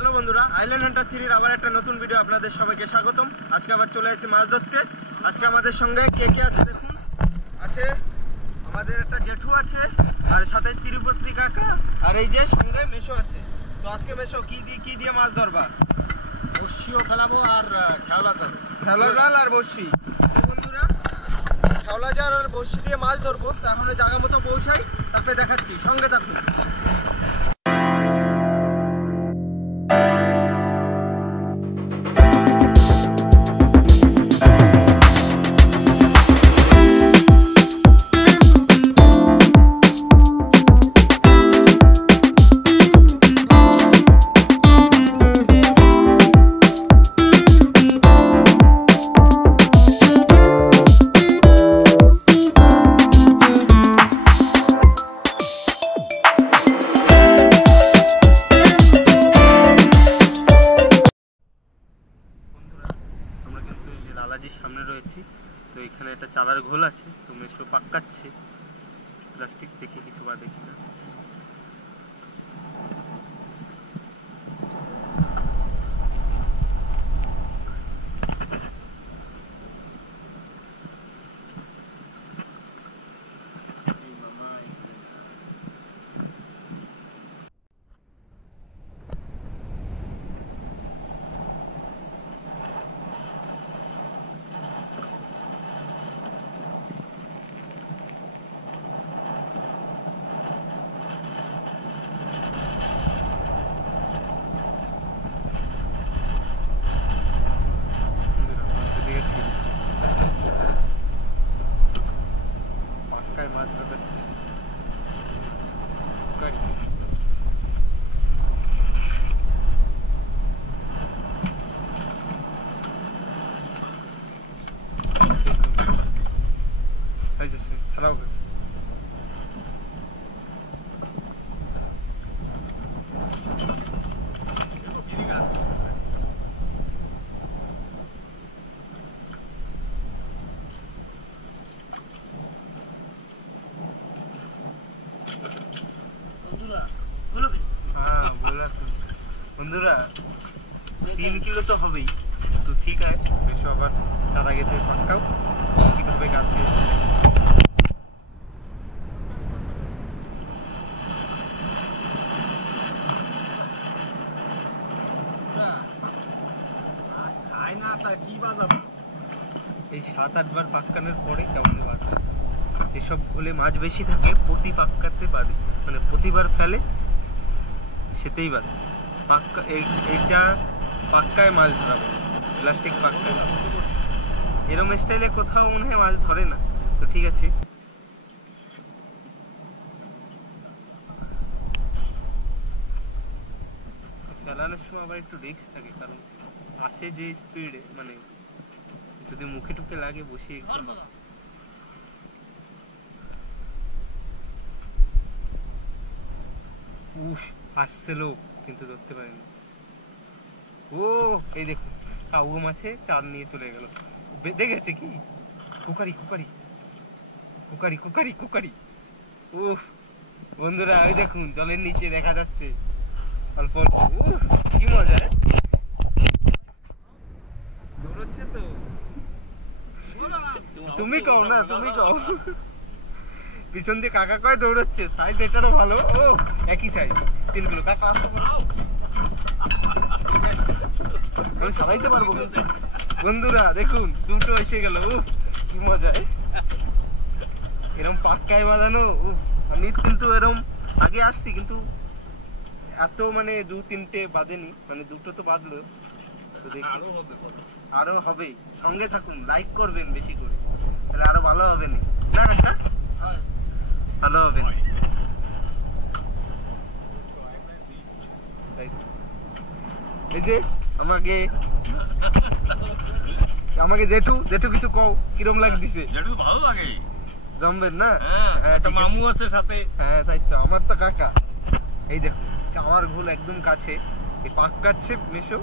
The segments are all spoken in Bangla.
হ্যালো বন্ধুরা, আইল্যান্ড হান্টার 3 আবার একটা নতুন ভিডিও আপনাদের সবাইকে স্বাগতম। আজকে আবার চলে এসেছি মাছ ধরতে। আজকে আমাদের সঙ্গে কে কে আছে দেখুন। আছে আমাদের একটা জেঠু আছে, আর সাথে তিরুপতি কাকা, আর এই যে সঙ্গে মেশো আছে। তো আজকে মেশো কি দিয়ে মাছ ধরবা? বড়শিও ফেলাবো আর খেওলা জাল আর বড়শি। তো বন্ধুরা, খেওলা জাল আর বড়শি দিয়ে মাছ ধরবো। তো এখন জায়গা মতো পৌঁছাই, তারপরে দেখাচ্ছি, সঙ্গে থাকুন। লালাজির সামনে রয়েছি। তো এখানে একটা চালার ঘোল আছে, তো মেশো পাক্কাচ্ছে। প্লাস্টিক দেখে কিছু বা দেখি না। মাছ ধরতে ছাড়াও। বন্ধুরা 3 কিলো তো হবেই। তো ঠিক আছে, বেশ আবার তার আগে থেকে পাক্কাও কিভাবে গাছ দিয়ে খায় না, তা কি বাজাবো? এই 7-8 বার পাক্কানোর পরে কেমন বাজে। যেসব ঘোলে মাছ বেশি থাকে প্রতি পাক্কাতে বাদে, মানে প্রতিবার ফেলে সেতেই বাদে। পাক্কা এইটা পাক্কায় মাছ ধরাবো, প্লাস্টিক পাক্কায়। এরম স্টাইলে কোথাও মনে হয় মাছ ধরে না। তো ঠিক আছে, ফেলানোর সময় আবার একটু রিস্ক থাকে, কারণ আসে যে স্পিডে, মানে যদি মুখে টুকে লাগে বসিয়ে আসছিল, কিন্তু ধরতে পারিনি। ও এই দেখুন, কাউ মাছে চার নিয়ে চলে গেল। দেখেছে কি cookery cookery cookery cookery cookery. উফ বন্ধুরা, ওই দেখুন জলের নিচে দেখা যাচ্ছে অল্প অল্প। উফ কি মজা, দৌড়চ্ছে তো। তুমি কও না, তুমি কও। পিছন দিয়ে কাকা কয় দৌড়চ্ছে, সাইজ এটারও ভালো। ও একই সাইজ, 3 কিলো। কাকা আমি সারাইতে পারবো। বন্ধুরা দেখুন, দুটো এসে গেল। কি মজা, এরম পাক্কায় বাঁধানো। আমি কিন্তু এরম আগে আসছি, কিন্তু এত মানে 2-3টে বাঁধেনি, মানে দুটো তো বাঁধলো। তো দেখি আরো হবে। সঙ্গে থাকুন, লাইক করবেন বেশি করে, তাহলে আরো ভালো হবে না কাকা? ভালো হবে না। এই যে আমাকে জেঠু কিছু কও, কিরম লাগে দিছে? জেঠু ভালো লাগে, জমবেন না? একটা মামু আছে সাথে। হ্যাঁ তাই তো, আমার তো কাকা। এই দেখুন চাওয়ার ঘোল একদম কাছে, এই পাক কাটছে মেশো।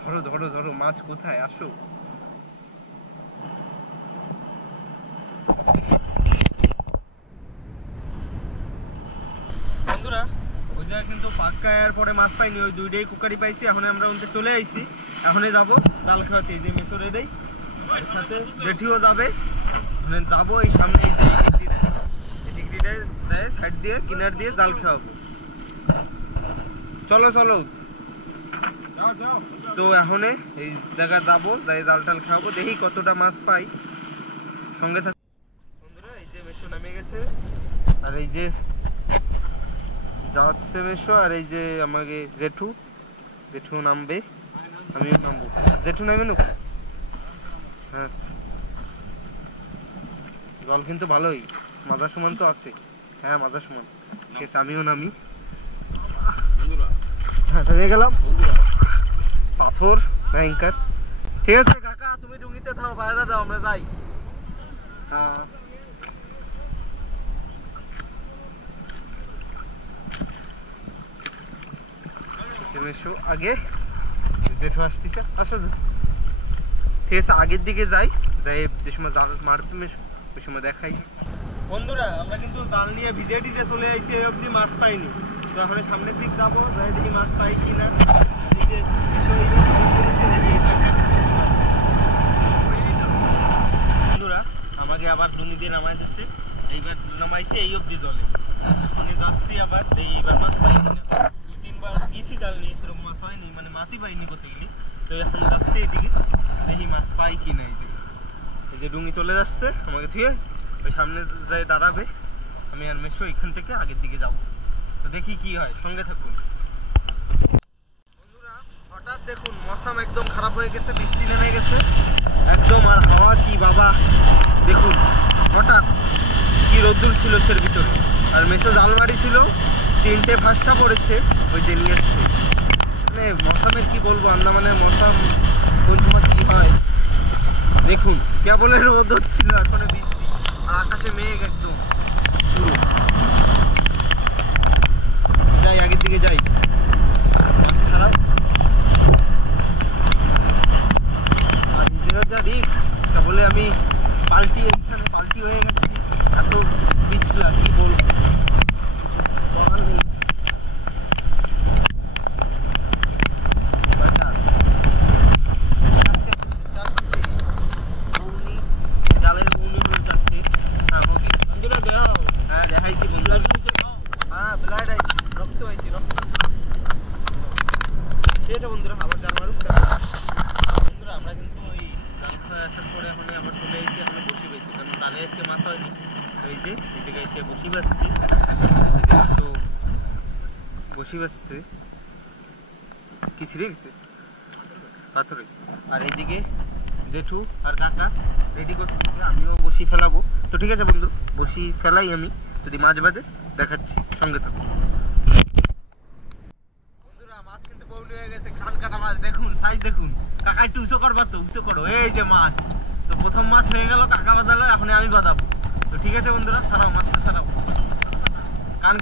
ধরো ধরো ধরো, মাছ কোথায়, আসো। বন্ধুরা ওই জায়গায় কিন্তু পাক্কার পরে মাছ পাইনি, ওই দুইটাই কুকারি পাইছি। এখন আমরা ওনতে চলে আইছি, এখনই যাবো জাল খাওয়াতে। এই যে মেসোর এটাই সাথে জেঠিও যাবে, যাবো এই সামনে এই ডিগ্রিটায় যায় সাইড দিয়ে কিনার দিয়ে জাল খাওয়াবো। চলো চলো তো এখন এই জায়গা যাবো, যাই জাল টাল খাওয়াবো, দেখি কতটা মাছ পাই। সঙ্গে থাক বন্ধুরা। এই যে মেশো নামে গেছে, আর এই যে যাচ্ছে মেশো, আর এই যে আমাকে জেঠু নামবে, আমিও নামবো। জেঠু নামবে না? হ্যাঁ, জল কিন্তু ভালোই, মাজার সমান তো আছে। হ্যাঁ মাজার সমান, ঠিক আছে আমিও নামি। হ্যাঁ থেমে গেলাম, পাথর ভয়ঙ্কর। ঠিক আছে কাকা, তুমি ডুঙ্গিতে থাও, বাইরে দাও, আমরা যাই। হ্যাঁ আগে জেঠু আসতেছে, আসো। ঠিক আছে আগের দিকে যাই, যাই যে সময় জাল মারবে মেশো ওই সময় দেখাই। বন্ধুরা আমরা কিন্তু জাল নিয়ে ভিজে টিজে চলে আইছি, এই অবধি মাছ পাইনি। তো এখন সামনের দিক যাবো, যাই দেখি মাছ পাই কিনা। বন্ধুরা আমাকে আবার ডুঙ্গি দিয়ে নামাই দিচ্ছে, এইবার নামাইছে এই অবধি জলে। এখনই যাচ্ছি আবার, এইবার মাছ পাই কিনা। দু তিনবার গেছি জাল নিয়ে, সেরকম মাছ হয়নি, মানে মাছই পাইনি করতে গেলে। তো এখন যাচ্ছি এদিকে, দেখি মাছ পাই কিনা। এই যে ডুঙ্গি চলে যাচ্ছে আমাকে থুয়ে, ওই সামনে যাই দাঁড়াবে। আমি আর মেশো এখান থেকে আগের দিকে যাব, তো দেখি কি হয়, সঙ্গে থাকুন। বন্ধুরা হঠাৎ দেখুন মৌসুম একদম খারাপ হয়ে গেছে, বৃষ্টি নেমে গেছে একদম, আর হাওয়া কি বাবা দেখুন। হঠাৎ কি রোদ্দুর ছিল সের ভিতরে, আর মেশো জালমারি ছিল, 3টে ভাষা পড়েছে, ওই যে নিয়ে এসছে। মানে মৌসুমের কি বলবো, আন্দামানের মৌসুম কোন সময় কি হয় দেখুন। কেবল রোদ হচ্ছিল, এখন বৃষ্টি, আর আকাশে মেঘ একদম পুরো। যাই আগের দিকে যাই, মাছ ছাড়াও। আর এই জায়গা যা রিস্ক, কেবলে আমি এইখানে পাল্টি হয়ে গেছি, এত পিছলা কি বলবো, বলার নেই। জালের বৌনি হলো 4টে। হ্যাঁ ওকে বন্ধুরা দেখাও। হ্যাঁ দেখাইছি বন্ধুরা, হ্যাঁ ব্লাড আইছি, রক্ত আইছি, রক্ত। ঠিক আছে বন্ধুরা, আবার জাল মারুক। বন্ধুরা আমরা কিন্তু ওই জাল খাওয়া আসার পরে এখন আবার চলে এসেছি, এখন বসি পেয়েছি, কারণ জালে আজকে মাছ হয়নি। তো এই যে এই জায়গায় এসে বসি বাসছি, বসি বাসছে কি ছিঁড়ে গেছে পাথরে। আর এইদিকে জেঠু আর কাকা রেডি করতে, আমিও বসি ফেলাবো। তো ঠিক আছে বন্ধু, বসি ফেলাই আমি, যদি মাছ বাঁধে দেখাচ্ছি, সঙ্গে থাকো। বন্ধুরা মাছ কিন্তু বউলি হয়ে গেছে, খান কাটা মাছ দেখুন, সাইজ দেখুন। কাকা একটু উঁচু করবা তো, উঁচু করো। এই যে মাছ, তো প্রথম মাছ হয়ে গেল, কাকা বাঁধালো, এখন আমি বাঁধাবো। তো ঠিক আছে বন্ধুরা, ছাড়াও মাছটা ছাড়াও। কান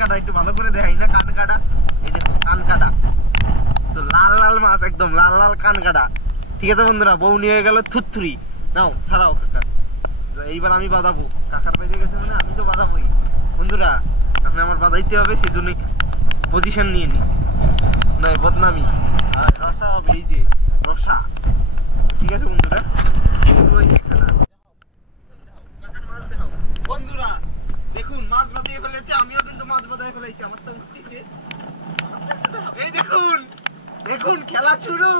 কাটা একটু ভালো করে দেখাই না, কান কাটা। এই দেখো কান কাটা, তো লাল লাল মাছ, একদম লাল লাল কান কাটা। ঠিক আছে বন্ধুরা, বউনি হয়ে গেল থুতথুরি। নাও ছাড়াও কাকা, এইবার আমি বাঁধাবো। কাকার বেঁধে গেছে মানে আমি তো বাঁধাবোই। বন্ধুরা আপনি আমার বাঁধাইতে হবে, সেই জন্য পজিশন নিয়ে নি, নয় বদনামি। আর রসা হবে, এই যে রসা। ঠিক আছে বন্ধুরা, বন্ধুরা দেখুন মাছ বাঁধিয়ে ফেলেছে, আমিও কিন্তু মাছ বাঁধিয়ে ফেলেছি, আমার তো উঠতেছে। এই দেখুন দেখুন খেলা শুরু,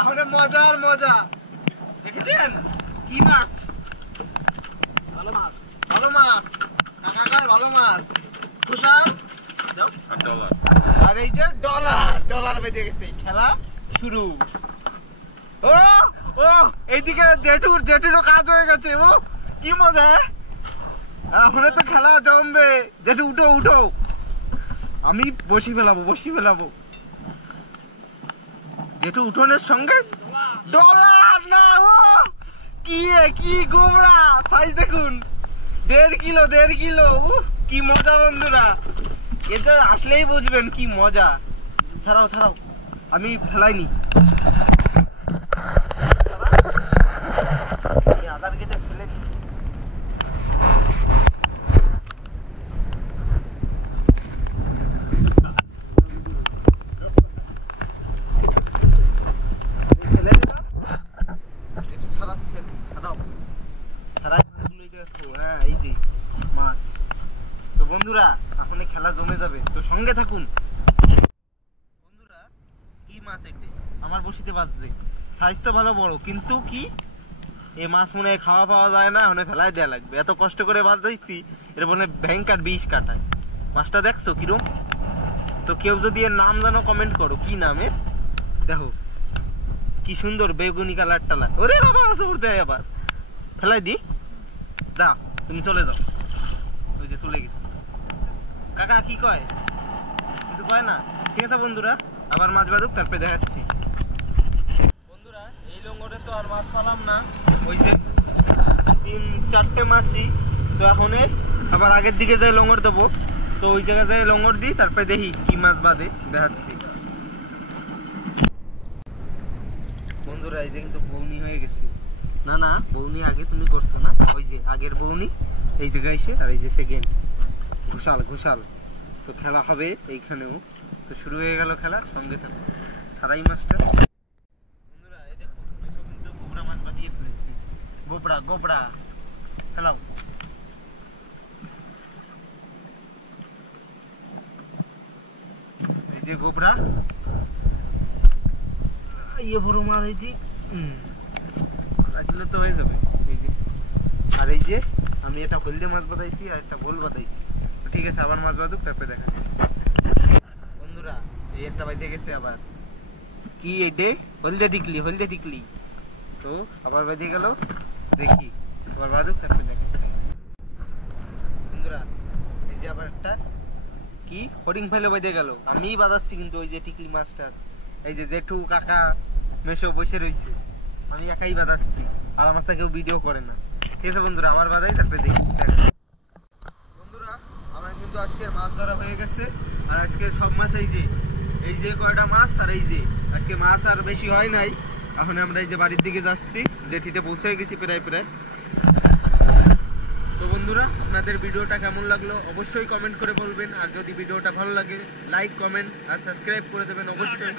এখন মজার মজা। দেখেছেন কি মাছ? ভালো মাছ, ভালো মাছ, কাকা কয় ভালো মাছ। খোসা ডলার, আর এই যে ডলার বেঁধে গেছে, খেলা শুরু। ও ও এইদিকে জেঠুরও কাজ হয়ে গেছে। ও কি মজা, এখন তো খেলা জমবে। জেঠু উঠো উঠো, আমি বসি ফেলাবো। জেঠু উঠোনের সঙ্গে ডলার না, ও কি গোমরা সাইজ দেখুন, 1.5 কিলো। কি মজা বন্ধুরা, এটা আসলেই বুঝবেন কি মজা। ছাড়াও আমি ফেলাইনি, আধার কেটে ফেলেনি। বন্ধুরা এখন এই খেলা জমে যাবে, তো সঙ্গে থাকুন। বন্ধুরা কি মাছ এটি আমার বসিতে বাজছে, সাইজ তো ভালো বড়, কিন্তু কি এই মাছ মনে হয় খাওয়া পাওয়া যায় না, মানে ফেলাই দেয়া লাগবে। এত কষ্ট করে মাছ দিচ্ছি, এর মনে ভয়ঙ্কর বিষ কাটায়। মাছটা দেখছো কিরম? তো কেউ যদি এর নাম জানো কমেন্ট করো, কি নামে। দেখো কি সুন্দর বেগুনি কালার টালা। ওরে বাবা আছে উঠতে আবার ফেলাই দি, যা তুমি চলে যাও। ওই যে চলে গেছে। কাকা কি কয়? কিছু কয় না? ঠিক আছে বন্ধুরা, আবার মাছ বাজুক, তারপরে দেখাচ্ছি। বন্ধুরা এই লঙ্গরে তো আর মাছ পালাম না, ওই যে 3-4টে মাছই তো। এখন আবার আগের দিকে যাই লঙ্গর দেবো, তো ওই জায়গায় যাই লঙ্গর দিই, তারপরে দেখি কি মাছ বাদে, দেখাচ্ছি। বন্ধুরা এই যে কিন্তু বৌনি হয়ে গেছে। না না বৌনি আগে তুমি করছো না, ওই যে আগের বৌনি এই জায়গায় এসে, আর এই যে সেকেন্ড ঘুষাল ঘুষাল। তো খেলা হবে এইখানেও, তো শুরু হয়ে গেল খেলা, সঙ্গে থাকো। সারাই মাছটা বন্ধুরা এই দেখো, এসব কিন্তু গোবরা মাছ বাঁধিয়ে ফেলেছি। গোবরা গোবরা খেলাও। এই যে গোবরা ইয়ে বড় মাছ, এই যে রাখলে তো হয়ে যাবে। এই যে আর এই যে আমি একটা হলদে মাছ বাঁধাইছি আর একটা গোল বাঁধাইছি। ঠিক আছে আবার মাছ বাঁধুক, তারপরে দেখাচ্ছি। বন্ধুরা এই একটা বাইতে গেছে আবার, কি এইটে? হলদে টিকলি, হলদে টিকলি। তো আবার বেঁধে গেল, দেখি আবার বাঁধুক, তারপরে দেখাচ্ছি। বন্ধুরা এই যে আবার একটা কি হরিং ফেলে বেঁধে গেল, আমি বাঁধাচ্ছি কিন্তু ওই যে টিকলি মাছটা। এই যে জেঠু কাকা মেশো বসে রয়েছে, আমি একাই বাঁধাচ্ছি, আর আমার তা কেউ ভিডিও করে না। ঠিক আছে বন্ধুরা আমার বাঁধাই, তারপরে দেখি। বন্ধুরা আমার কিন্তু আজকের মাছ ধরা হয়ে গেছে, আর আজকের সব মাছ এই যে কয়টা মাছ, আর এই যে আজকে মাছ আর বেশি হয় নাই। এখন আমরা এই যে বাড়ির দিকে যাচ্ছি, জেঠিতে পৌঁছে গেছি প্রায় প্রায়। তো বন্ধুরা আপনাদের ভিডিওটা কেমন লাগলো অবশ্যই কমেন্ট করে বলবেন, আর যদি ভিডিওটা ভালো লাগে লাইক কমেন্ট আর সাবস্ক্রাইব করে দেবেন অবশ্যই।